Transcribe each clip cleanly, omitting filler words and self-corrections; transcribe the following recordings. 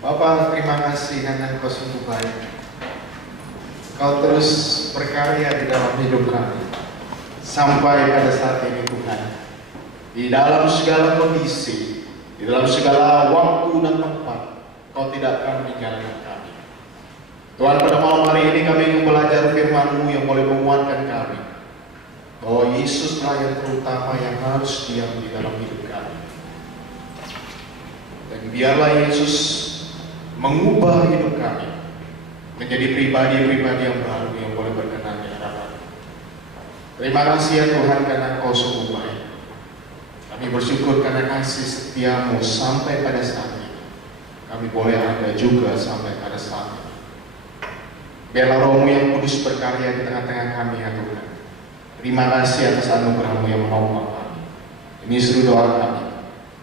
Bapa, terima kasih karena Engkau sungguh baik. Kau terus berkarya di dalam hidup kami sampai pada saat ini Tuhan. Di dalam segala kondisi, di dalam segala waktu dan tempat, Kau tidak akan meninggalkan kami. Tuhan, pada malam hari ini kami ingin belajar firman-Mu yang boleh menguatkan kami bahwa Yesus pelayan terutama yang harus diam di dalam hidup kami. Dan biarlah Yesus mengubah hidup kami menjadi pribadi-pribadi yang baru yang boleh berkenan di hadapan. Terima kasih ya Tuhan karena Kau sungguh baik. Kami bersyukur karena kasih setia-Mu sampai pada saat ini. Kami boleh ada juga sampai pada saat ini. Biarlah Roh-Mu yang kudus berkarya di tengah-tengah kami ya Tuhan. Terima kasih atas anugerah-Mu yang menolong kami. Ini seluruh doa kami.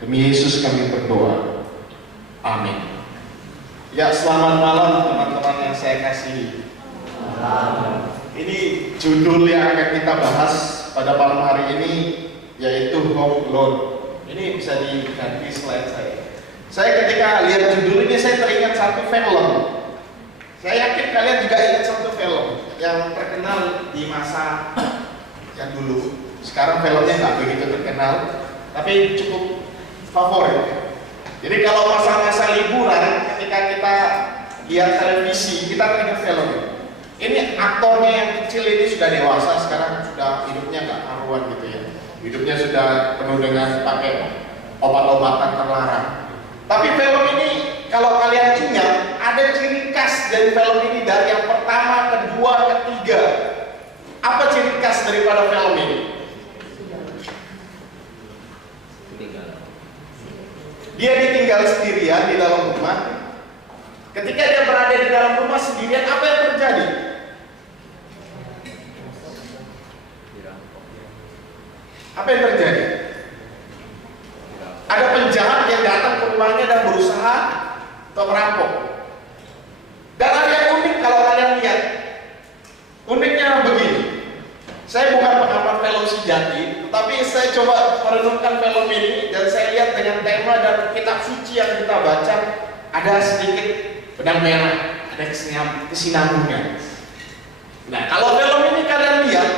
Demi Yesus kami berdoa. Amin. Ya, selamat malam teman-teman yang saya kasihi. Ini judul yang akan kita bahas pada malam hari ini yaitu Home Alone. Ini bisa diganti slide saya. Saya ketika lihat judul ini saya teringat satu film. Saya yakin kalian juga ingat satu film yang terkenal di masa yang dulu. Sekarang filmnya nggak begitu terkenal, tapi cukup favorit. Jadi kalau masa-masa liburan, ketika kita lihat televisi, kita teringat film. Ini aktornya yang kecil ini sudah dewasa, sekarang sudah hidupnya nggak karuan gitu ya. Hidupnya sudah penuh dengan pakai obat-obatan terlarang. Tapi film ini, kalau kalian ingat, ada ciri khas dari film ini dari yang pertama, kedua, ketiga. Apa ciri khas daripada film ini? Dia ditinggal sendirian di dalam rumah. Ketika dia berada di dalam rumah sendirian, apa yang terjadi? Apa yang terjadi? Ada penjahat yang datang ke rumahnya dan berusaha untuk merampok. Dan ada yang unik kalau kalian lihat. Uniknya begini. Saya bukan pengamat film sejati, tetapi saya coba merenungkan film ini dan saya lihat dengan tema dan kitab suci yang kita baca ada sedikit benang merah, ada kesinambungan. Nah, kalau film ini kalian lihat,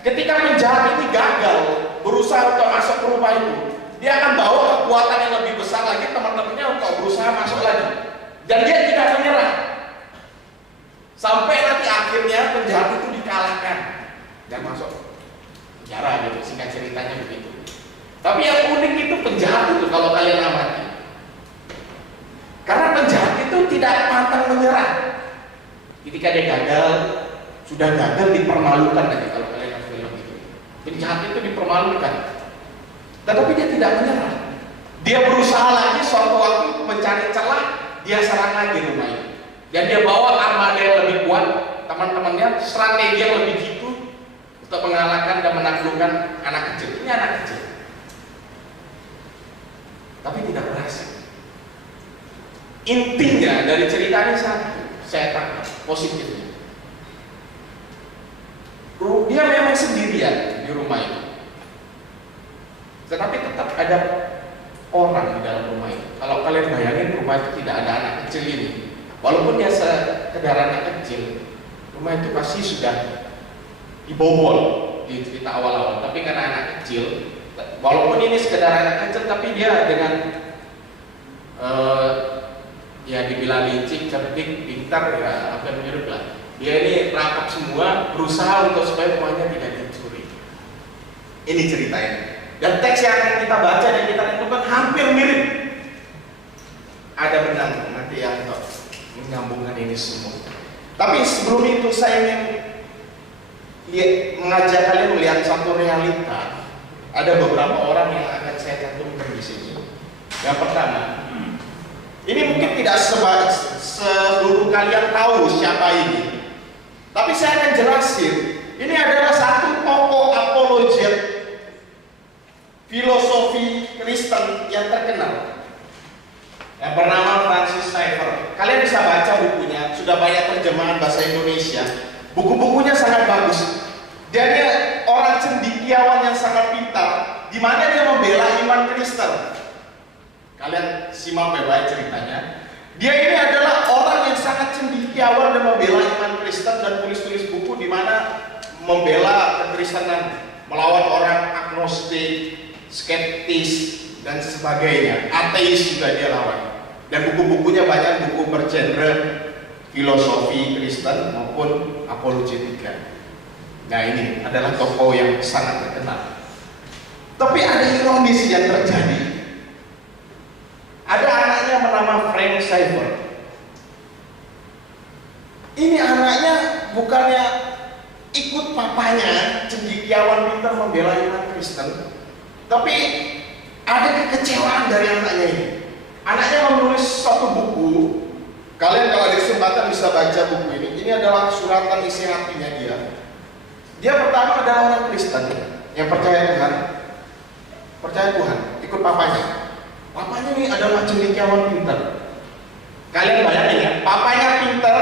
ketika penjahat ini gagal berusaha untuk masuk ke rumah itu, dia akan bawa kekuatan yang lebih besar lagi teman-temannya untuk berusaha masuk lagi, dan dia tidak menyerah sampai nanti akhirnya penjahat itu dikalahkan dan masuk penjara gitu, singkat ceritanya begitu. Tapi yang unik itu penjahat itu kalau kalian amati, karena penjahat itu tidak pantang menyerah. Ketika dia gagal, sudah gagal dipermalukan lagi kalau kalian lihat film itu. Penjahat itu dipermalukan, tetapi dia tidak menyerah. Dia berusaha lagi, suatu waktu mencari celah, dia serang lagi rumah itu. Dan dia bawa armada yang lebih kuat, teman-temannya, strategi yang lebih jitu untuk mengalahkan dan menaklukkan anak kecil. Ini anak kecil, tapi tidak berhasil. Intinya dari ceritanya satu, saya tangkap positifnya. Dia memang sendirian di rumah itu, tetapi tetap ada orang di dalam rumah itu. Kalau kalian bayangin rumah itu tidak ada anak kecil ini, walaupun dia sekedar anak kecil, rumah itu pasti sudah dibobol di cerita awal-awal. Tapi karena anak kecil, walaupun ini sekedar anak kecil, tapi dia dengan ya dibilang licik, cerdik, pintar, ya apa yang mirip lah. Dia ini rangkap semua, berusaha untuk supaya rumahnya tidak dicuri. Ini ceritanya. Dan teks yang akan kita baca dan kita renungkan hampir mirip. Ada benang nanti yang untuk menyambungkan ini semua. Tapi sebelum itu saya ingin mengajak kalian melihat satu realita. Ada beberapa orang yang akan saya cantumkan di sini. Yang pertama, ini mungkin tidak seluruh kalian tahu siapa ini, tapi saya akan jelasin. Ini adalah satu tokoh apologet filosofi Kristen yang terkenal, yang bernama Francis Schaeffer. Kalian bisa baca bukunya, sudah banyak terjemahan bahasa Indonesia. Buku-bukunya sangat bagus. Dia orang cendekiawan yang sangat pintar, di mana dia membela iman Kristen. Kalian simak baik-baik ceritanya. Dia ini Kristen dan tulis-tulis buku di mana membela kekristenan, melawan orang agnostik, skeptis, dan sebagainya. Ateis juga dia lawan. Dan buku-bukunya banyak buku bergenre filosofi Kristen maupun apologetika. Nah, ini adalah tokoh yang sangat terkenal. Tapi ada ironis yang terjadi. Ada anaknya bernama Frank Schaeffer. Ini anaknya bukannya ikut papanya, cendekiawan pintar membela iman Kristen, tapi ada kekecewaan dari anaknya ini. Anaknya menulis satu buku. Kalian kalau ada kesempatan bisa baca buku ini. Ini adalah suratan isi hatinya dia. Dia pertama adalah orang Kristen yang percaya Tuhan, ikut papanya. Papanya ini adalah cendekiawan pintar. Kalian bayangin ya, papanya pintar,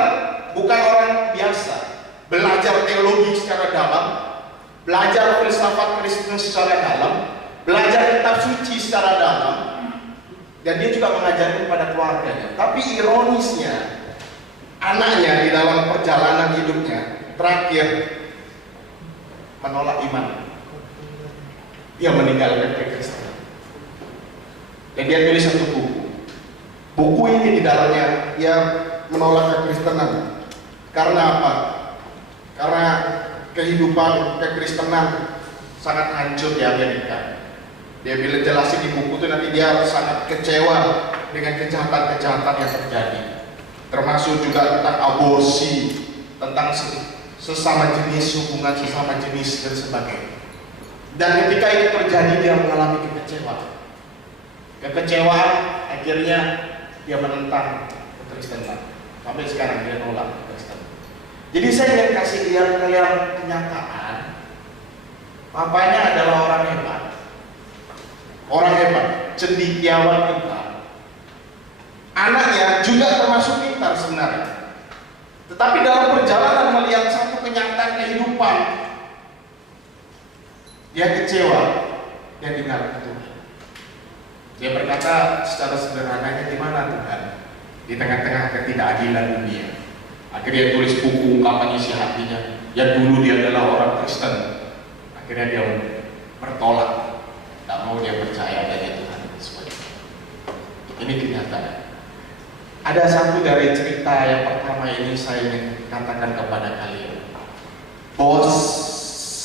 bukan orang biasa. Belajar teologi secara dalam, belajar filsafat Kristen secara dalam, belajar kitab suci secara dalam, dan dia juga mengajarkan kepada keluarganya. Tapi ironisnya, anaknya di dalam perjalanan hidupnya terakhir menolak iman. Dia meninggalkan kekristenan. Dan dia tulis satu buku. Buku ini di dalamnya dia menolak kekristenan. Karena apa? Karena kehidupan kekristenan sangat hancur di Amerika. Dia bilang jelasin di buku itu, nanti dia sangat kecewa dengan kejahatan-kejahatan yang terjadi, termasuk juga tentang aborsi, tentang sesama jenis, hubungan sesama jenis dan sebagainya. Dan ketika itu terjadi, dia mengalami kekecewaan, akhirnya dia menentang kekristenan. Sampai sekarang dia nolak kekristenan. Jadi saya ingin kasih lihat kalian kenyataan. Papanya adalah orang hebat, cendekiawan pintar. Anaknya juga termasuk pintar sebenarnya. Tetapi dalam perjalanan melihat satu kenyataan kehidupan, dia kecewa, dia tinggalkan Tuhan. Dia berkata secara sederhananya, gimana Tuhan di tengah-tengah ketidakadilan dunia? Akhirnya dia tulis buku ungkapan isi hatinya. Ya dulu dia adalah orang Kristen. Akhirnya dia bertolak, tak mau dia percaya adanya Tuhan. Ini kenyataan. Ada satu dari cerita yang pertama ini saya ingin katakan kepada kalian, bahwa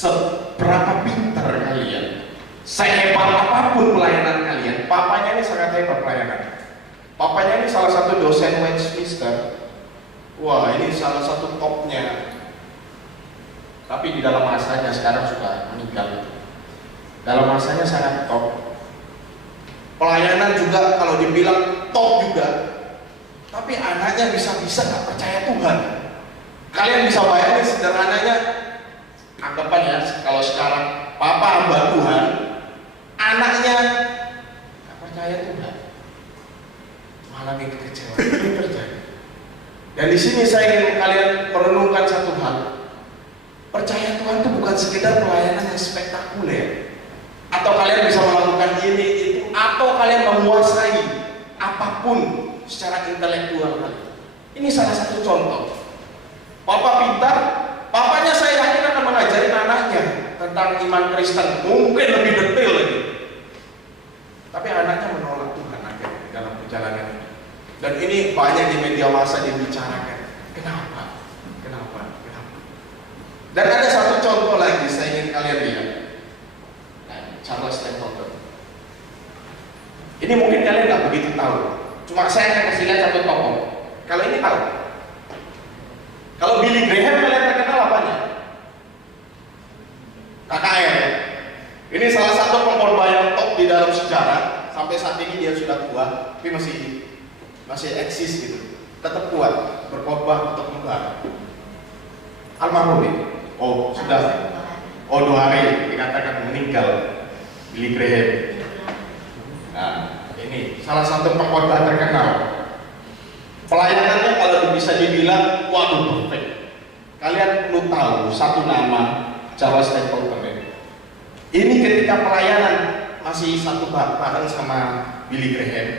seberapa pintar kalian, sehebat apapun pelayanan kalian, papanya ini sangat hebat pelayanan. Papanya ini salah satu dosen Westminster. Wah, ini salah satu topnya. Tapi di dalam masanya sekarang sudah meninggal. Dalam masanya sangat top. Pelayanan juga kalau dibilang top juga. Tapi anaknya bisa-bisa nggak percaya Tuhan. Kalian bisa bayangin sederhananya, anggapan ya, kalau sekarang papa hamba Tuhan, anaknya nggak percaya Tuhan, malah kekecewaan. Ini terjadi. Dan di sini saya ingin kalian merenungkan satu hal. Percaya Tuhan itu bukan sekedar pelayanan yang spektakuler, atau kalian bisa melakukan ini itu, atau kalian menguasai apapun secara intelektual kalian. Ini salah satu contoh. Papa pintar, papanya saya yakin akan mengajari anaknya tentang iman Kristen, mungkin lebih detail lagi. Tapi anaknya menolak Tuhan akhirnya dalam perjalanan ini. Dan ini banyak di media massa dibicarakan. Kenapa? Dan ada satu contoh lagi saya ingin kalian lihat. Nah, Charles Stapleton. Ini mungkin kalian nggak begitu tahu. Cuma saya akan kasih lihat satu tokoh. Kalau ini tahu. Kalau Billy Graham kalian terkenal apanya? KKR. Ini salah satu pengkhotbah yang top di dalam sejarah. Sampai saat ini dia sudah tua, tapi masih eksis gitu. Tetap kuat berkhotbah untuk membara. Almarhum ini. Oh sudah. Oh 2 hari dikatakan meninggal Billy Graham. Nah, ini salah satu pengkhotbah terkenal. Pelayanannya kalau bisa dibilang, waduh perfect. Kalian perlu tahu satu nama, Charles Stapleton ini. Ini ketika pelayanan masih satu bareng sama Billy Graham.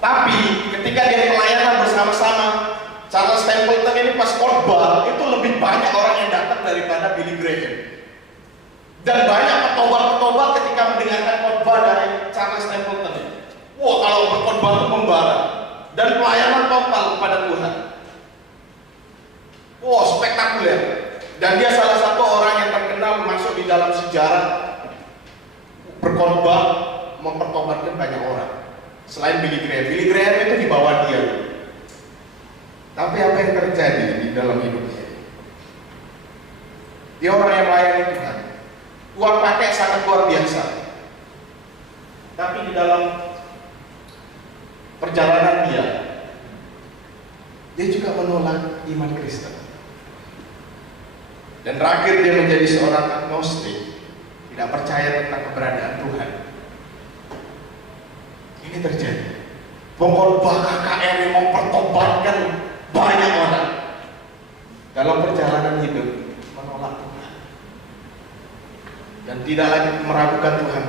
Tapi ketika dia pelayanan bersama-sama, Charles Templeton ini pas khotbah itu lebih banyak orang yang datang daripada Billy Graham. Dan banyak petobat-petobat ketika mendengarkan khotbah dari Charles Templeton. Wah, kalau berkhotbah itu membara dan pelayanan total kepada Tuhan. Wah, spektakuler. Dan dia salah satu orang yang terkenal masuk di dalam sejarah berkhotbah mempertobatkan banyak orang. Selain Billy Graham itu di bawah dia. Tapi apa yang terjadi di dalam hidupnya? Dia orang yang melayani Tuhan. Tuhan pakai sangat luar biasa. Tapi di dalam perjalanan dia juga menolak iman Kristen. Dan terakhir dia menjadi seorang agnostik, tidak percaya tentang keberadaan Tuhan. Ini terjadi. Pengkhotbah KKR yang mempertobatkan banyak orang dalam perjalanan hidup menolak Tuhan dan tidak lagi meragukan Tuhan.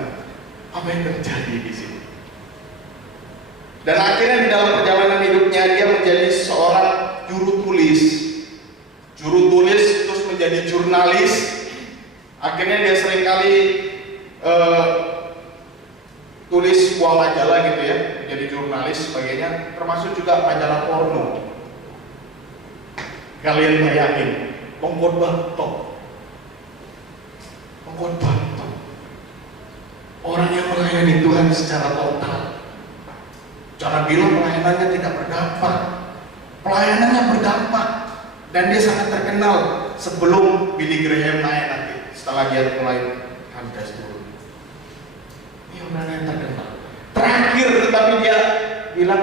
Apa yang terjadi di sini? Dan akhirnya di dalam perjalanan hidupnya dia menjadi seorang juru tulis terus menjadi jurnalis. Akhirnya dia seringkali tulis sebuah majalah gitu ya, menjadi jurnalis sebagainya, termasuk juga majalah porno. Kalian bayangin, pengkhotbah top. Orang yang melayani Tuhan secara total. Jangan bilang pelayanannya tidak berdampak. Pelayanannya berdampak. Dan dia sangat terkenal sebelum Billy Graham naik nanti. Setelah dia mulai kandas turun. Ini orang yang terkenal. Terakhir tetapi dia bilang,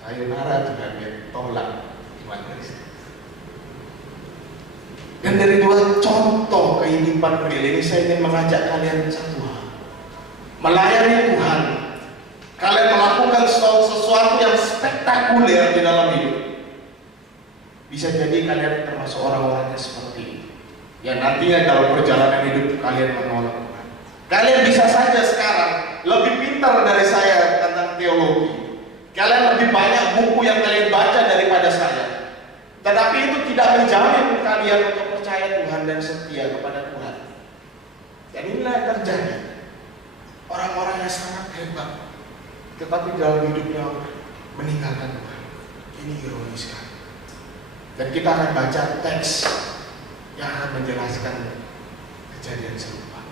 sayonara Tuhan, dia tolak iman Kristen. Dan dari dua contoh kehidupan real ini saya ingin mengajak kalian satu hal. Melayani Tuhan. Kalian melakukan sesuatu yang spektakuler di dalam hidup. Bisa jadi kalian termasuk orang-orang yang seperti ini. Yang nantinya dalam perjalanan hidup kalian menolak Tuhan. Kalian bisa saja sekarang lebih pintar dari saya tentang teologi. Kalian lebih banyak buku yang kalian baca daripada saya. Tetapi itu tidak menjamin kalian untuk percaya Tuhan dan setia kepada Tuhan. Dan inilah yang terjadi. Orang-orang yang sangat hebat, tetapi dalam hidupnya meninggalkan Tuhan. Ini ironis sekali. Dan kita akan baca teks yang akan menjelaskan kejadian serupa.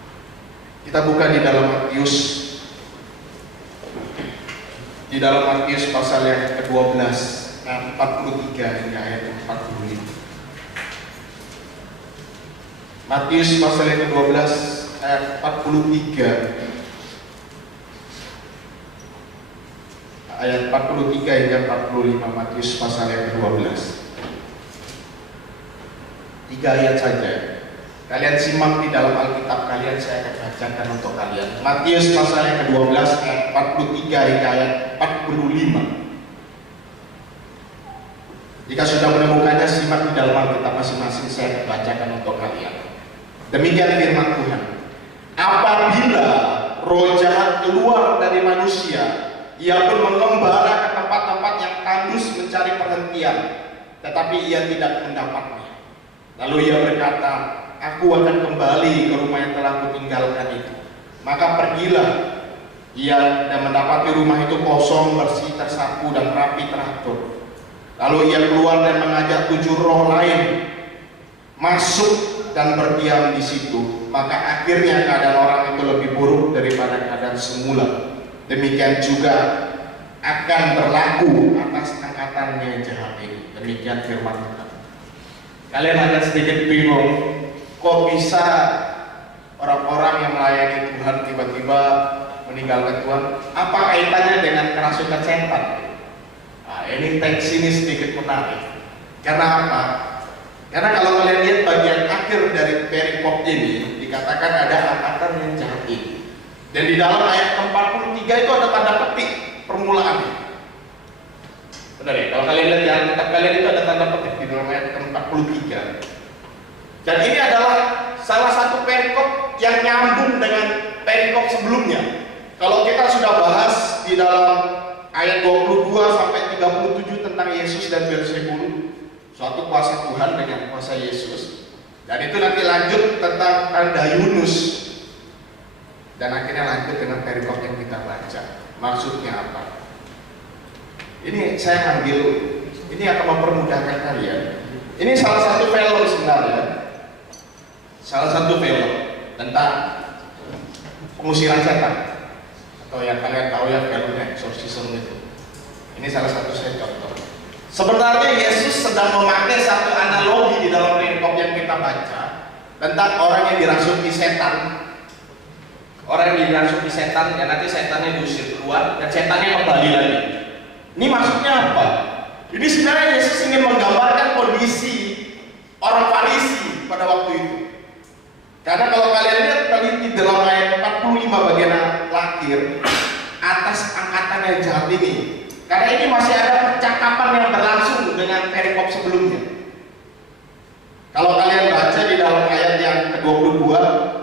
Kita buka di dalam Matius. Di dalam Matius pasal yang ke-12 ayat 43 hingga ayat 45. Matius pasal yang ke-12 ayat 43 ayat 43 hingga 45. Matius pasal yang ke-12. 3 ayat saja. Kalian simak di dalam Alkitab kalian, saya akan bacakan untuk kalian. Matius pasal yang ke-12 ayat 43 hingga ayat 45. Jika sudah menemukannya, simak di dalam Alkitab masing-masing, saya akan bacakan untuk kalian. Demikian firman Tuhan. Apabila roh jahat keluar dari manusia, ia pun mengembara ke tempat-tempat yang tandus mencari perhentian, tetapi ia tidak mendapatnya. Lalu ia berkata, aku akan kembali ke rumah yang telah kutinggalkan itu. Maka pergilah ia dan mendapati rumah itu kosong, bersih, tersapu, dan rapi teratur. Lalu ia keluar dan mengajak 7 roh lain masuk dan berdiam di situ. Maka akhirnya keadaan orang itu lebih buruk daripada keadaan semula. Demikian juga akan berlaku atas angkatannya jahat ini. Demikian firman Tuhan. Kalian akan sedikit bingung, kok bisa orang-orang yang melayani Tuhan tiba-tiba meninggalkan Tuhan? Apa kaitannya dengan kerasukan setan? Nah, ini teks ini sedikit menarik. Karena apa? Karena kalau kalian lihat bagian akhir dari perikop ini, dikatakan ada angkatan yang jahat ini. Dan di dalam ayat ke-43 itu ada tanda petik permulaannya. Benar ya? Kalau kalian lihat di Alkitab kalian itu ada tanda petik di dalam ayat ke-43. Dan ini adalah salah satu perikop yang nyambung dengan perikop sebelumnya. Kalau kita sudah bahas di dalam ayat 22 sampai 37 tentang Yesus dan Beelzebul, suatu kuasa Tuhan dengan kuasa Yesus. Dan itu nanti lanjut tentang tanda Yunus. Dan akhirnya lanjut dengan perikop yang kita baca. Maksudnya apa? Ini saya ambil, ini akan mempermudahkan kalian. Ini salah satu film sebenarnya. Salah satu film tentang pengusiran setan. Atau yang kalian tahu ya filmnya Exorcism itu. Ini salah satu saya contoh. Sebenarnya Yesus sedang memakai satu analogi di dalam perikop yang kita baca tentang orang yang dirasuki setan. Orang yang dirasuki setan, ya nanti setannya diusir keluar dan setannya kembali lagi. Ini maksudnya apa? Ini sebenarnya Yesus ingin menggambarkan kondisi orang Farisi pada waktu itu. Karena kalau kalian lihat teliti dalam ayat 45 bagian akhir atas angkatan yang jahat ini. Karena ini masih ada percakapan yang berlangsung dengan perikop sebelumnya. Kalau kalian baca di dalam ayat yang ke-22,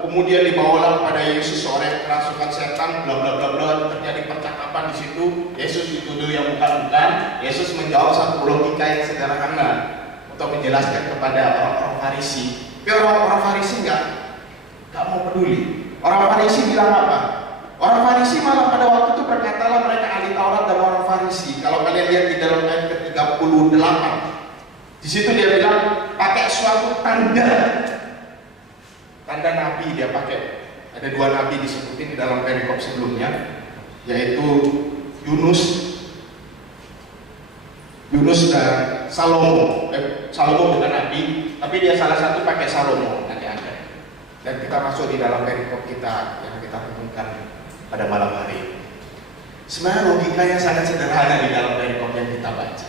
kemudian dibawalah kepada Yesus seorang kerasukan setan, bla bla bla bla, terjadi percakapan di situ. Yesus dituduh yang bukan-bukan. Yesus menjawab satu logika yang sederhana untuk menjelaskan kepada orang-orang Farisi. Tapi orang-orang Farisi nggak mau peduli. Orang Farisi bilang apa? Orang Farisi malah pada waktu itu berkatalah mereka ahli Taurat dan orang Farisi. Kalau kalian lihat di dalam ayat ke-38, di situ dia bilang pakai suatu tanda nabi dia pakai. Ada dua nabi disebutin di dalam perikop sebelumnya, yaitu Yunus dan Salomo. Salomo bukan nabi, tapi dia salah satu pakai Salomo nanti ada. Dan kita masuk di dalam perikop kita yang kita renungkan pada malam hari ini. Sebenarnya logikanya sangat sederhana di dalam perikop yang kita baca.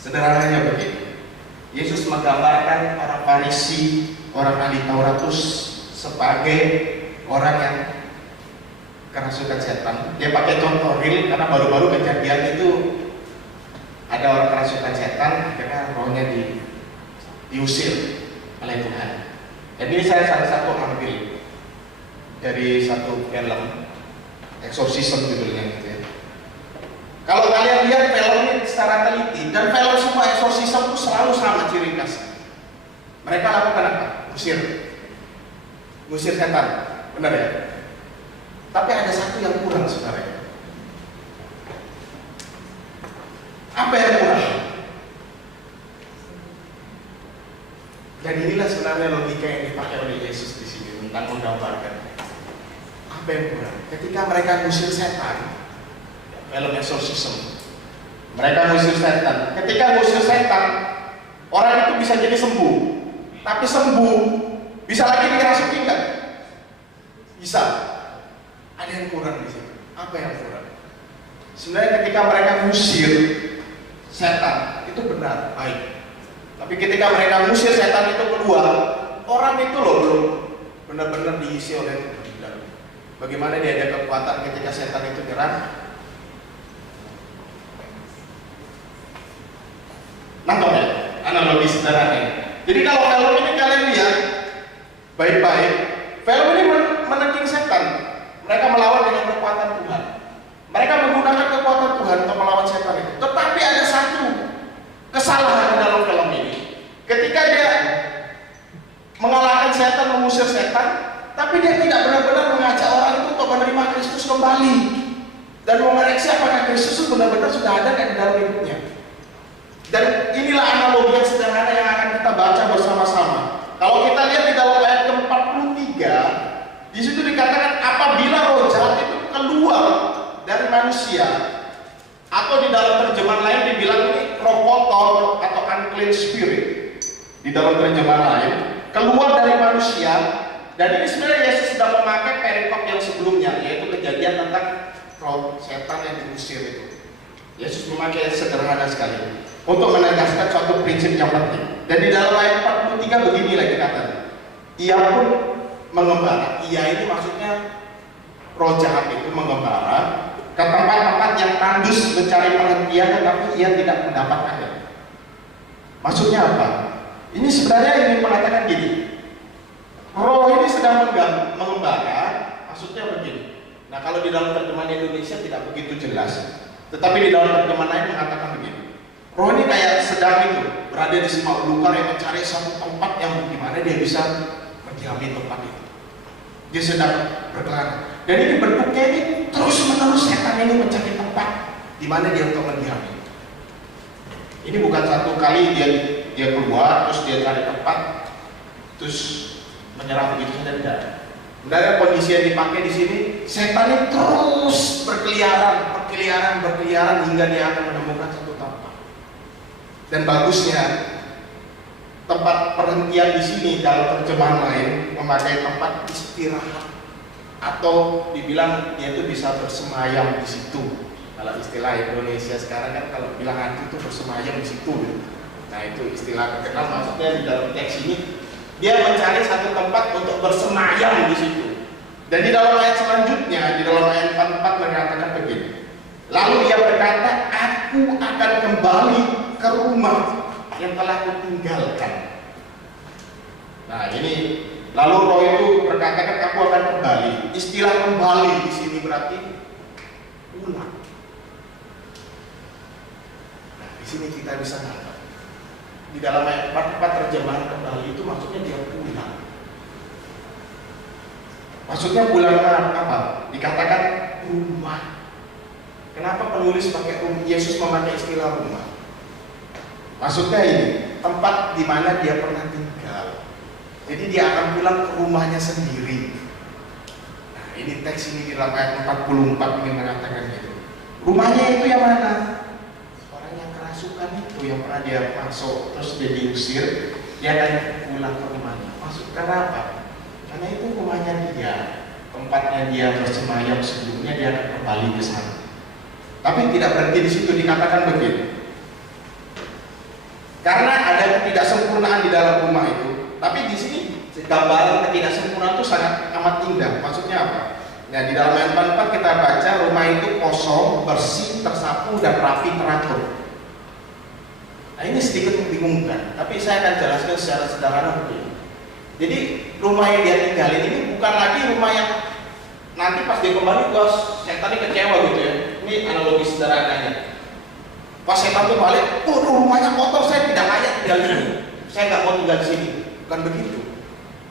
Sederhananya begini. Yesus menggambarkan orang Farisi, orang ahli Taurat itu sebagai orang yang kerasukan setan. Dia pakai contoh real karena baru-baru kejadian itu ada orang kerasukan setan, akhirnya rohnya diusir oleh Tuhan. Dan ini saya salah satu ambil dari satu film Exorcism judulnya gitu ya. Kalau kalian lihat film ini secara teliti, dan film semua Exorcism itu selalu sama ciri khasnya. Mereka lakukan apa? Ngusir setan, benar ya? Tapi ada satu yang kurang sebenarnya. Apa yang kurang? Dan inilah sebenarnya logika yang dipakai oleh Yesus di sini tentang menggambarkan apa yang kurang. Ketika mereka ngusir setan, film Exorcism, mereka ngusir setan. Ketika ngusir setan, orang itu bisa jadi sembuh. Tapi sembuh, bisa lagi dirasuki enggak? Bisa. Ada yang kurang di sini. Apa yang kurang? Sebenarnya ketika mereka ngusir setan, itu benar, baik. Tapi ketika mereka ngusir setan itu keluar, orang itu loh belum benar-benar diisi oleh Tuhan. Bagaimana dia ada kekuatan ketika setan itu nyerang? Nangkep ya? Analogi sederhana ini. Jadi kalau film ini kalian lihat baik-baik, film ini menangking setan. Mereka melawan dengan kekuatan Tuhan. Mereka menggunakan kekuatan Tuhan untuk melawan setan itu. Tetapi ada satu kesalahan dalam film ini. Ketika dia mengalahkan setan, mengusir setan, tapi dia tidak benar-benar mengajak orang itu untuk menerima Kristus kembali dan mengoreksi apakah Kristus itu benar-benar sudah ada di dalam hidupnya. Dan inilah analogi yang sederhana yang akan kita baca bersama-sama. Kalau kita lihat di dalam ayat ke-43, di situ dikatakan apabila roh jahat itu keluar dari manusia, atau di dalam terjemahan lain dibilang ini roh kotor atau unclean spirit. Di dalam terjemahan lain keluar dari manusia. Dan ini sebenarnya Yesus sedang memakai perikop yang sebelumnya, yaitu kejadian tentang roh setan yang diusir itu. Yesus memakai sederhana sekali untuk menegaskan suatu prinsip yang penting. Dan di dalam ayat 43 begini lagi katanya, ia pun mengembara. Ia ini maksudnya roh jahat itu mengembara ke tempat-tempat yang tandus mencari pengertian, tetapi ia tidak mendapatkannya. Maksudnya apa? Ini sebenarnya ingin mengatakan gini, roh ini sedang mengembara, maksudnya begini. Nah kalau di dalam terjemahan Indonesia tidak begitu jelas, Tetapi di dalam terjemahan lain mengatakan begini. Roh ini kayak sedang itu berada di semak belukar yang mencari satu tempat yang di mana dia bisa mendiami tempat itu. Dia sedang berkelana. Dan ini bentuknya ini terus menerus setan ini mencari tempat di mana dia untuk mendiami. Ini bukan satu kali dia keluar terus dia cari tempat terus menyerang begitu saja, tidak. Sebenarnya kondisi yang dipakai di sini, setan ini terus berkeliaran hingga dia akan menemukan satu tempat. Dan bagusnya tempat perhentian di sini dalam terjemahan lain memakai tempat istirahat atau dibilang dia itu bisa bersemayam di situ. Kalau istilah Indonesia sekarang kan kalau bilang hantu itu bersemayam di situ. Nah itu istilah terkenal, maksudnya di dalam teks ini dia mencari satu tempat untuk bersemayam di situ. Dan di dalam ayat selanjutnya, di dalam ayat 44 mengatakan begini. Lalu ia berkata, aku akan kembali ke rumah yang telah kutinggalkan. Nah ini, lalu roh itu berkata, aku akan kembali. Istilah kembali di sini berarti pulang. Nah di sini kita bisa nangkap. Di dalam ayat 44 terjemahan kembali itu maksudnya dia pulang. Maksudnya pulang apa? Dikatakan rumah. Kenapa penulis pakai Yesus memakai istilah rumah? Maksudnya ini tempat di mana dia pernah tinggal. Jadi dia akan pulang ke rumahnya sendiri. Nah ini teks ini di dalam ayat 44 ingin mengatakan gitu. Rumahnya itu yang mana? Kerasukan itu yang pernah dia masuk terus dia diusir, dia akan pulang ke rumahnya. Maksudnya apa? Karena itu rumahnya dia, tempatnya dia bersemayam sebelumnya, dia akan kembali ke sana. Tapi tidak berhenti di situ, dikatakan begini. Karena ada ketidaksempurnaan di dalam rumah itu, tapi di sini gambaran ketidaksempurnaan itu sangat amat indah. Maksudnya apa? Nah di dalam ayat 44 kita baca rumah itu kosong, bersih, tersapu dan rapi teratur. Nah ini sedikit membingungkan, tapi saya akan jelaskan secara sederhana begini. Jadi rumah yang dia tinggalin ini bukan lagi rumah yang nanti pas dia kembali bos setan ini kecewa gitu ya. Ini analogi sederhananya. Pas setan itu balik, rumahnya kotor, saya tidak layak tinggal di sini. Saya nggak mau tinggal di sini. Bukan begitu.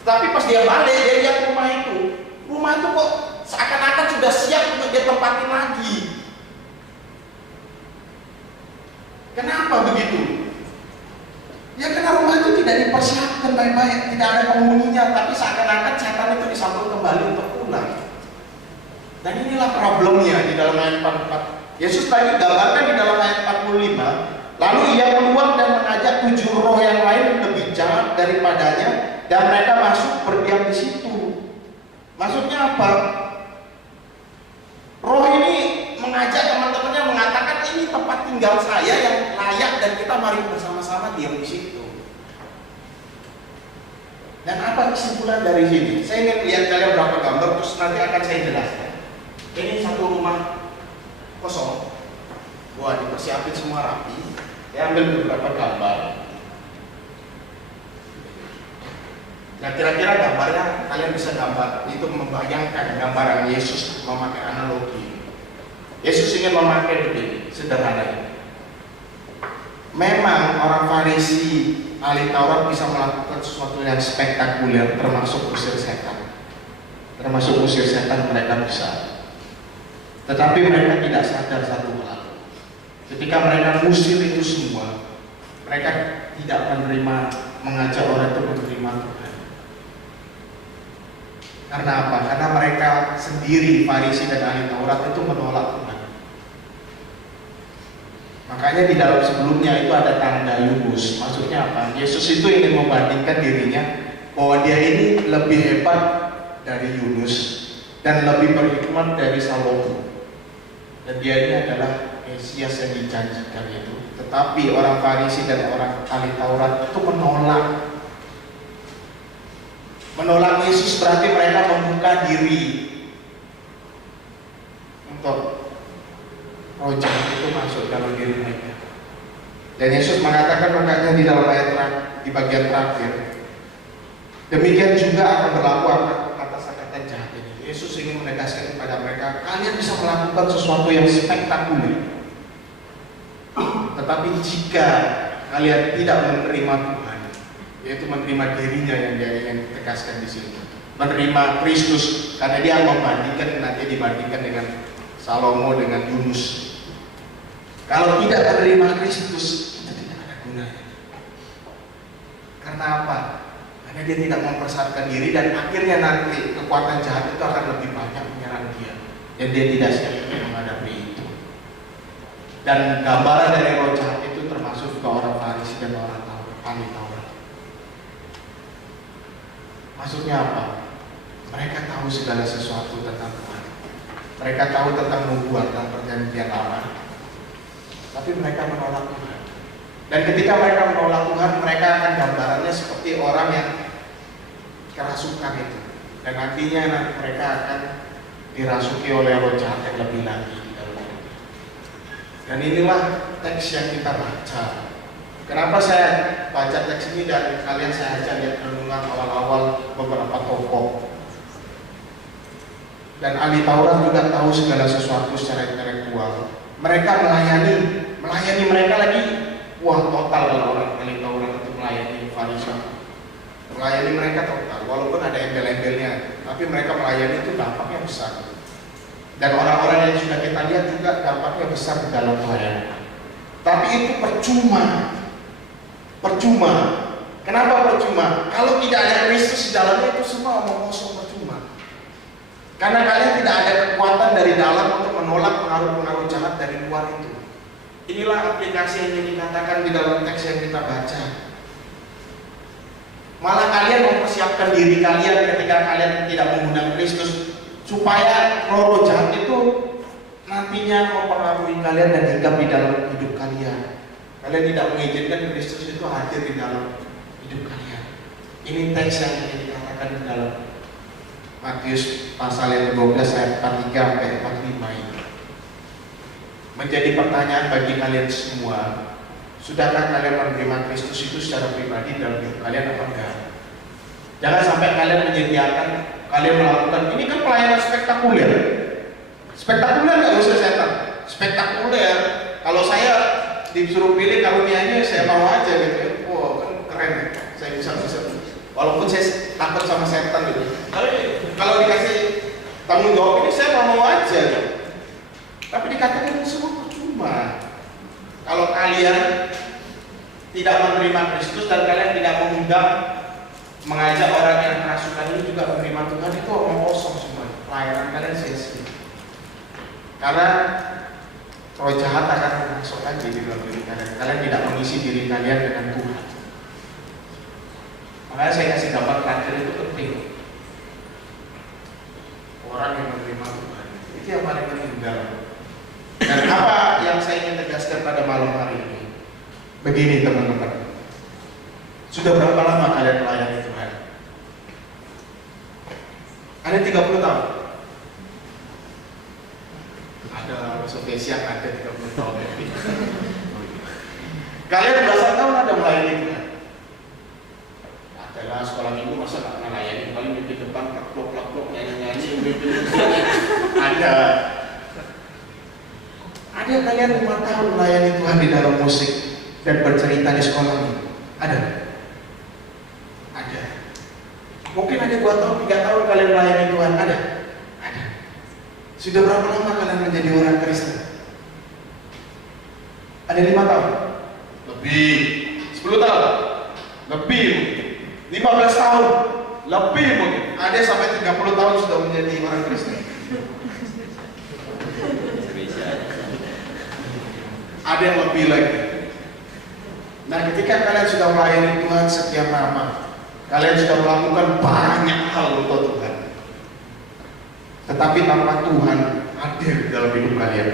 Tapi pas dia balik, dia lihat rumah itu kok seakan-akan sudah siap untuk dia tempatin lagi. Kenapa begitu? Ya karena rumah itu tidak dipersiapkan baik-baik, tidak ada penghuninya, tapi seakan-akan setan itu disambut kembali untuk pulang. Dan inilah problemnya di dalam ayat 44. Yesus tadi gambarkan di dalam ayat 45, lalu ia keluar dan mengajak 7 roh yang lain lebih jahat daripadanya, dan mereka masuk berdiam di situ. Maksudnya apa? Roh ini mengajak teman-temannya, mengatakan ini tempat tinggal saya yang layak dan kita mari bersama-sama diam di situ. Dan apa kesimpulan dari sini? Saya ingin lihat kalian berapa gambar, terus nanti akan saya jelaskan. Ini satu rumah kosong, dipersiapin semua rapi. Saya ambil beberapa gambar. Nah kira-kira gambarnya kalian bisa gambar, itu membayangkan gambaran Yesus memakai analogi. Yesus ingin memakai begini, sederhananya. Memang orang Farisi, ahli Taurat bisa melakukan sesuatu yang spektakuler, termasuk usir setan. Termasuk usir setan mereka bisa. Tetapi mereka tidak sadar satu hal. Ketika mereka musir itu semua, mereka tidak menerima, mengajak orang itu menerima Tuhan. Karena apa? Karena mereka sendiri, Farisi dan ahli Taurat itu menolak Tuhan. Makanya di dalam sebelumnya itu ada tanda Yunus. Maksudnya apa? Yesus itu ingin membandingkan dirinya bahwa dia ini lebih hebat dari Yunus dan lebih berhikmat dari Salomo. Dan dia ini adalah Mesias yang dijanjikan itu. Tetapi orang Farisi dan orang ahli Taurat itu menolak. Menolak Yesus berarti mereka membuka diri untuk roh jahat itu masuk dalam diri mereka. Dan Yesus mengatakan makanya di dalam ayat di bagian terakhir, demikian juga akan berlaku atas angkatan jahat ini. Yesus ingin menegaskan kepada mereka, kalian bisa melakukan sesuatu yang spektakuler, Tetapi jika kalian tidak menerima Tuhan, yaitu menerima dirinya yang dia ingin tegaskan di sini, menerima Kristus, karena dia membandingkan, nanti dibandingkan dengan Salomo, dengan Yunus. Kalau tidak menerima Kristus, itu tidak ada gunanya. Karena apa? Karena dia tidak mempersatukan diri, dan akhirnya nanti kekuatan jahat itu akan lebih banyak menyerang dia, dan dia tidak siap untuk menghadapi itu. Dan gambaran dari roh jahat itu termasuk ke orang Farisi dan orang ahli Taurat. Maksudnya apa? Mereka tahu segala sesuatu tentang Tuhan. Mereka tahu tentang nubuatan perjanjian lama, tapi mereka menolak Tuhan. Dan ketika mereka menolak Tuhan, mereka akan gambarannya seperti orang yang kerasukan itu. Dan nantinya mereka akan dirasuki oleh roh jahat yang lebih lagi di dalam hidup. Dan inilah teks yang kita baca. Kenapa saya baca teks ini dan kalian saya ajak lihat renungan awal-awal beberapa tokoh. Dan ahli Taurat juga tahu segala sesuatu secara intelektual. Mereka melayani mereka lagi. Wah, total kalau orang ahli Taurat itu melayani Farisi. Melayani mereka total, walaupun ada embel-embelnya, tapi mereka melayani itu dampaknya besar. Dan orang-orang yang sudah kita lihat juga dampaknya besar di dalam pelayanan. Tapi itu percuma. Kenapa percuma? Kalau tidak ada Kristus di dalamnya, itu semua omong kosong, percuma. Karena kalian tidak ada kekuatan dari dalam untuk menolak pengaruh-pengaruh jahat dari luar itu. Inilah aplikasi yang dikatakan di dalam teks yang kita baca. Malah kalian mempersiapkan diri kalian ketika kalian tidak menggunakan Kristus, supaya roh jahat itu nantinya mempengaruhi kalian dan hinggap di dalam hidup kalian. Kalian tidak mengizinkan Kristus itu hadir di dalam hidup kalian. Ini teks yang dikatakan di dalam Matius pasal yang 12 ayat 43 sampai 45 ini. Menjadi pertanyaan bagi kalian semua, sudahkah kalian menerima Kristus itu secara pribadi dalam hidup kalian apa enggak? Jangan sampai kalian menyediakan, kalian melakukan, ini kan pelayanan spektakuler. Spektakuler nggak usah setan. Spektakuler, kalau saya disuruh pilih karunianya saya mau aja gitu. Wow, kan keren ya. Saya bisa. Walaupun saya takut sama setan gitu. Kalau dikasih tanggung jawab ini saya mau aja gitu. Tapi dikatakan itu semua percuma. Kalau kalian tidak menerima Kristus dan kalian tidak mengundang, mengajak orang yang kerasukan ini juga menerima Tuhan, itu omong kosong semua. Pelayanan kalian sia-sia. Karena roh jahat akan masuk lagi di dalam diri kalian. Kalian tidak mengisi diri kalian dengan Tuhan. Makanya saya kasih gambar terakhir itu penting. Orang yang menerima Tuhan itu yang paling penting dalam. Dan apa yang saya ingin tegaskan pada malam hari ini? Begini teman-teman. Sudah berapa lama kalian melayani Tuhan? Ada 30 tahun? Ada Sovesia, ada 30 tahun lebih. Kalian belasan tahun ada melayani Tuhan? Adalah sekolah minggu masa nggak melayani, paling di depan plak-plok nyanyi-nyanyi. Ada. Ada kalian 5 tahun melayani Tuhan di dalam musik dan bercerita di sekolah ini? Ada? Ada. Mungkin ada 2 tahun, 3 tahun kalian melayani Tuhan? Ada? Ada. Sudah berapa lama kalian menjadi orang Kristen? Ada 5 tahun? Lebih. 10 tahun? Lebih mungkin. 15 tahun? Lebih mungkin. Ada sampai 30 tahun sudah menjadi orang Kristen. Ada yang lebih lagi. Nah, ketika kalian sudah melayani Tuhan sekian lama, kalian sudah melakukan banyak hal untuk Tuhan, tetapi tanpa Tuhan hadir dalam hidup kalian,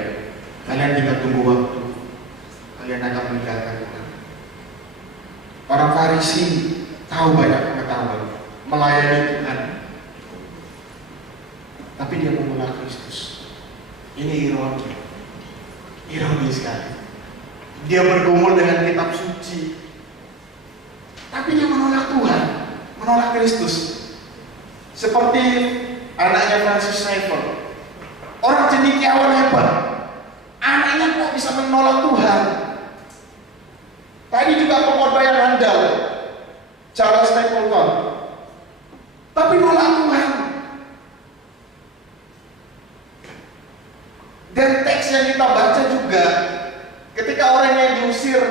kalian tidak tunggu waktu, kalian akan meninggalkan Tuhan. Orang Farisi tahu banyak pengetahuan, melayani Tuhan, tapi dia menolak Kristus. Ini ironi sekali. Dia bergumul dengan kitab suci, tapi dia menolak Tuhan, menolak Kristus. Seperti anaknya Francis Schaeffer, orang cendekiawan hebat, anaknya kok bisa menolak Tuhan. orang yang diusir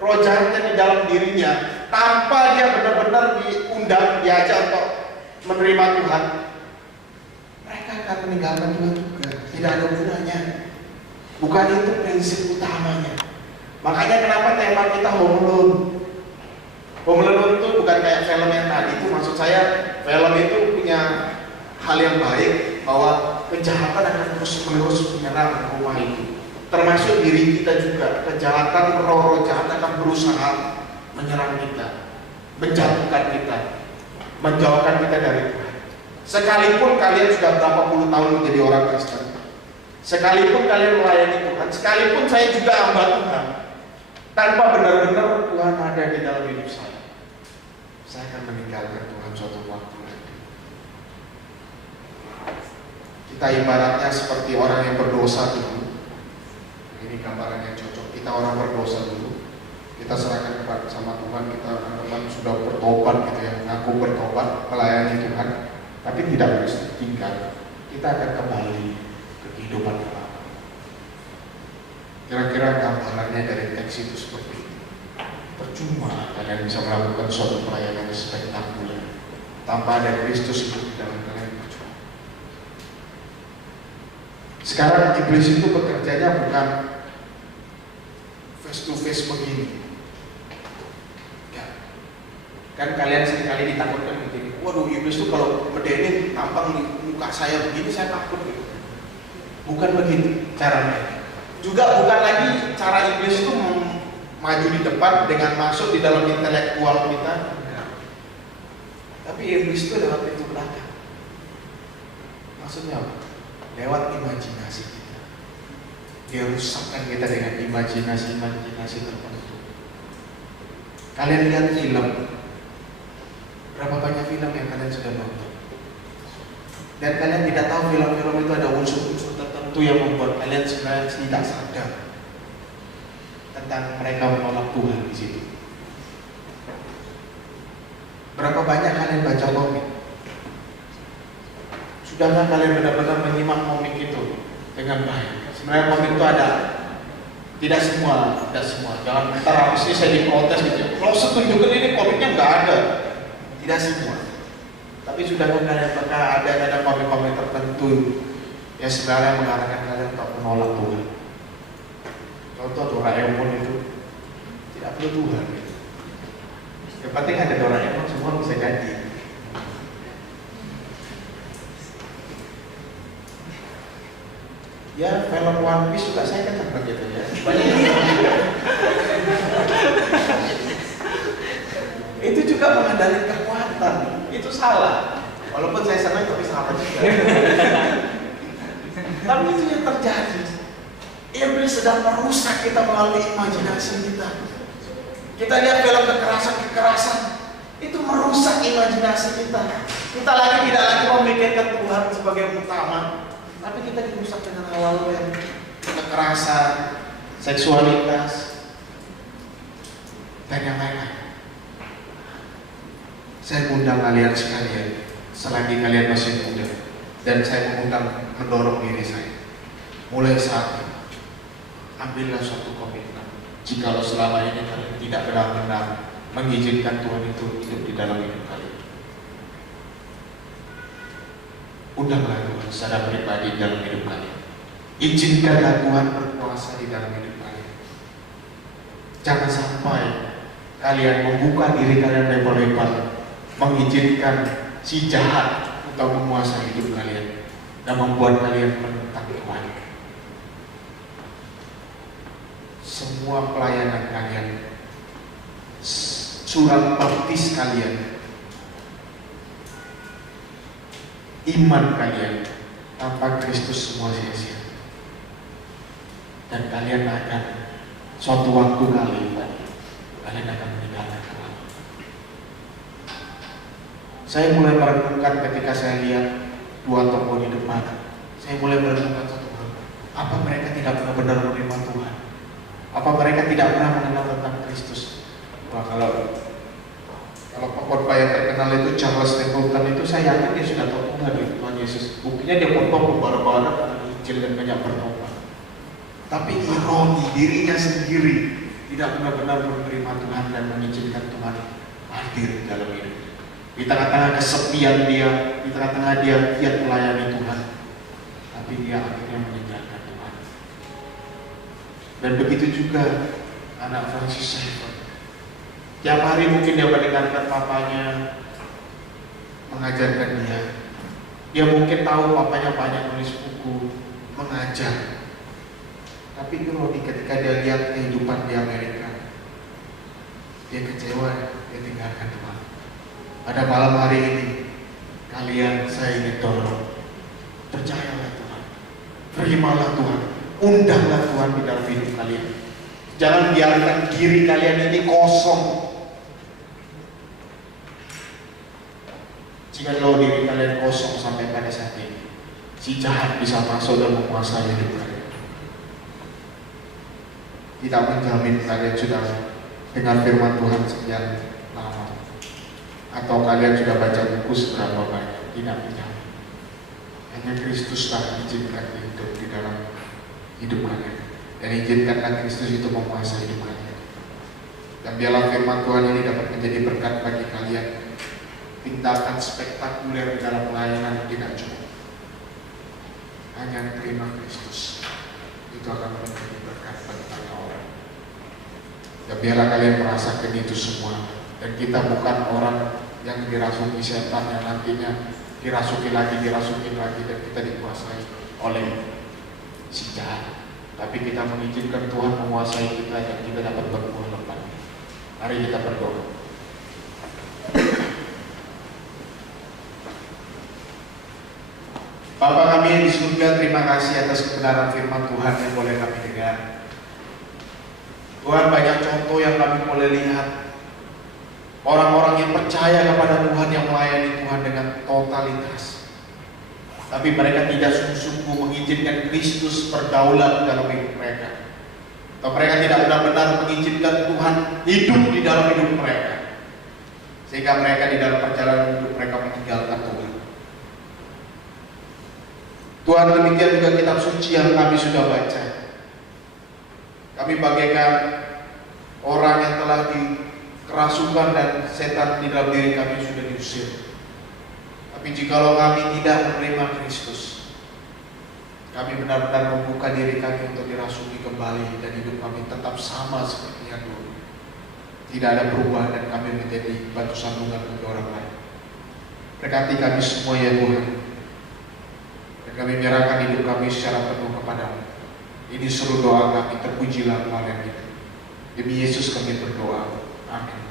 roh jahatnya di dalam dirinya tanpa dia benar-benar diundang, diajak untuk menerima Tuhan, mereka akan meninggalkan Tuhan juga. Tidak ada gunanya. Bukan itu prinsip utamanya. Makanya kenapa tema kita Home Alone. Home Alone itu bukan kayak film yang tadi itu. Maksud saya, film itu punya hal yang baik, bahwa kejahatan akan terus-menerus menyerang rumah itu. Termasuk diri kita juga. Kejahatan, roh-roh jahat akan berusaha menyerang kita, menjatuhkan kita, menjauhkan kita dari Tuhan. Sekalipun kalian sudah berapa puluh tahun menjadi orang Kristen, sekalipun kalian melayani Tuhan, sekalipun saya juga hamba Tuhan, tanpa benar-benar Tuhan ada di dalam hidup saya akan meninggalkan Tuhan suatu waktu nanti. Kita ibaratnya seperti orang yang berdosa dulu. Ini gambaran yang cocok. Kita orang berdosa dulu, kita serahkan kepada sama Tuhan, kita teman sudah bertobat gitu ya, ngaku bertobat, melayani Tuhan, tapi tidak harus ditinggal. Kita akan kembali ke kehidupan lama. Kira-kira gambarannya dari teks itu seperti itu. Percuma kalian bisa melakukan suatu pelayanan spektakuler tanpa ada Kristus hidup di dalam kalian. Percuma. Sekarang iblis itu bekerjanya bukan face to face begini. Kan kalian seringkali ditakutkan begini, waduh iblis itu kalau medenin tampang di muka saya begini, saya takut gitu. Bukan begitu caranya. Juga bukan lagi cara iblis itu maju di depan dengan masuk di dalam intelektual kita. Tapi iblis itu lewat pintu belakang. Maksudnya apa? Lewat imajinasi kita. Dia rusakkan kita dengan imajinasi tertentu. Kalian lihat film, berapa banyak film yang kalian sudah nonton? Dan kalian tidak tahu film-film itu ada unsur-unsur tertentu yang membuat kalian sebenarnya tidak sadar tentang mereka menolak Tuhan di situ. Berapa banyak kalian baca komik? Sudahkah kalian benar-benar menyimak komik itu dengan baik? Sebenarnya komik itu ada, tidak semua. Jangan ntar habis ini saya diprotes gitu. Kalau setunjukkan ini komiknya nggak ada. Tidak semua. Tapi sudah kalian pernah ada komik-komik tertentu yang sebenarnya mengarahkan kalian untuk menolak Tuhan. Contoh Doraemon itu tidak perlu Tuhan. Yang penting ada Doraemon, semua bisa jadi. Ya film One Piece juga saya kan begitu ya. Banyak itu juga mengandalkan kekuatan. Itu salah. Walaupun saya senang tapi salah juga. Tapi itu yang terjadi. Iblis sedang merusak kita melalui imajinasi kita. Kita lihat film kekerasan itu merusak imajinasi kita. Kita tidak lagi memikirkan Tuhan sebagai yang utama, tapi kita dirusak dengan hal-hal yang kekerasan, seksualitas, dan yang lain-lain. Saya mengundang kalian sekalian, selagi kalian masih muda, dan saya mendorong diri saya. Mulai saat ini, ambillah suatu komitmen. Jikalau selama ini kalian tidak benar-benar mengizinkan Tuhan itu hidup di dalam hidup kalian, undanglah Tuhan secara pribadi dalam hidup kalian. Izinkanlah Tuhan berkuasa di dalam hidup kalian. Jangan sampai kalian membuka diri kalian lebar-lebar, mengizinkan si jahat untuk menguasai hidup kalian dan membuat kalian menentang Tuhan. Semua pelayanan kalian, surat baptis kalian, iman kalian tanpa Kristus semua sia-sia. Dan kalian akan suatu waktu kalian akan meninggalkan Tuhan. Saya mulai merenungkan ketika saya lihat dua tokoh di depan. Saya mulai merenungkan satu hal. Apa mereka tidak benar-benar menerima Tuhan? Apa mereka tidak pernah mengenal tentang Kristus? Wah, kalau pengkhotbah yang terkenal itu Charles Stapleton itu, saya yakin dia sudah tahu Tuhan, Tuhan Yesus. Buktinya dia khotbah berbareng-bareng, Injil dan banyak bertobat. tapi ironi dirinya sendiri tidak benar-benar menerima Tuhan dan mengizinkan Tuhan hadir dalam hidup. Di tengah-tengah kesepian dia, di tengah-tengah dia giat melayani Tuhan, tapi dia akhirnya meninggalkan Tuhan. Dan begitu juga anak Francis Schaeffer. Tiap hari mungkin dia mendengarkan papanya mengajarkan dia. Dia mungkin tahu papanya banyak nulis buku, mengajar. Tapi ironi ketika dia lihat kehidupan di Amerika, dia kecewa, dia tinggalkan Tuhan. Pada malam hari ini, kalian saya ingin dorong, percayalah Tuhan, terimalah Tuhan, undanglah Tuhan di dalam hidup kalian. Jangan biarkan diri kalian ini kosong. Jika lo diri kalian kosong sampai pada saat ini, si jahat bisa masuk dan menguasai hidup kalian. Tidak menjamin kalian sudah dengar firman Tuhan sekian lama, atau kalian sudah baca buku seberapa banyak. Tidak menjamin. Hanya Kristuslah izinkan hidup di dalam hidup kalian, dan izinkanlah Kristus itu menguasai hidup kalian. Dan biarlah firman Tuhan ini dapat menjadi berkat bagi kalian. Tindakan spektakuler di dalam pelayanan tidak cukup. Hanya terima Kristus, itu akan menjadi berkat bagi banyak orang. Dan biarlah kalian merasakan itu semua. Dan kita bukan orang yang dirasuki setan yang nantinya dirasuki lagi, dan kita dikuasai oleh si jahat. Tapi kita mengizinkan Tuhan menguasai kita dan kita dapat berbuah lebat. Mari kita berdoa. Bapa kami yang di surga, terima kasih atas kebenaran firman Tuhan yang boleh kami dengar. Tuhan, banyak contoh yang kami boleh lihat. Orang-orang yang percaya kepada Tuhan, yang melayani Tuhan dengan totalitas. Tapi mereka tidak sungguh-sungguh mengizinkan Kristus berdaulat dalam hidup mereka. Atau mereka tidak benar-benar mengizinkan Tuhan hidup di dalam hidup mereka. Sehingga mereka di dalam perjalanan hidup mereka meninggalkan Tuhan. Tuhan, demikian juga kitab suci yang kami sudah baca. Kami bagaikan orang yang telah dikerasukan dan setan di dalam diri kami sudah diusir. Tapi jikalau kami tidak menerima Kristus, kami benar-benar membuka diri kami untuk dirasuki kembali, dan hidup kami tetap sama seperti yang dulu. Tidak ada perubahan dan kami menjadi batu sandungan bagi orang lain. Berkati kami semua ya Tuhan. Kami menyerahkan hidup kami secara penuh kepadamu. Ini seluruh doa kami, terpujilah Tuhan itu. Demi Yesus kami berdoa. Amin.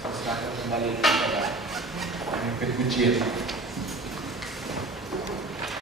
Saya serahkan kembali kepada pemimpin pujian.